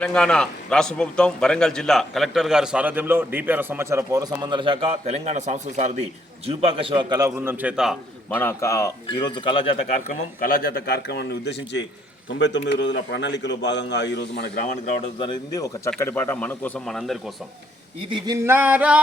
తెలంగాణ రాష్ట్ర ప్రభుత్వం వరంగల్ జిల్లా కలెక్టర్ గారి సారథ్యంలో డిపిఆర్ సమాచార పౌర సంబంధాల శాఖ తెలంగాణ సంస్థ సారథి జీవిపాక శివ కళా బృందం చేత ఈరోజు కళాజాత కార్యక్రమాన్ని ఉద్దేశించి 99 రోజుల ప్రణాళికలో భాగంగా ఈరోజు మన గ్రామానికి రావడం జరిగింది. ఒక చక్కటి పాట మన కోసం, మనందరి కోసం. ఇది విన్నారా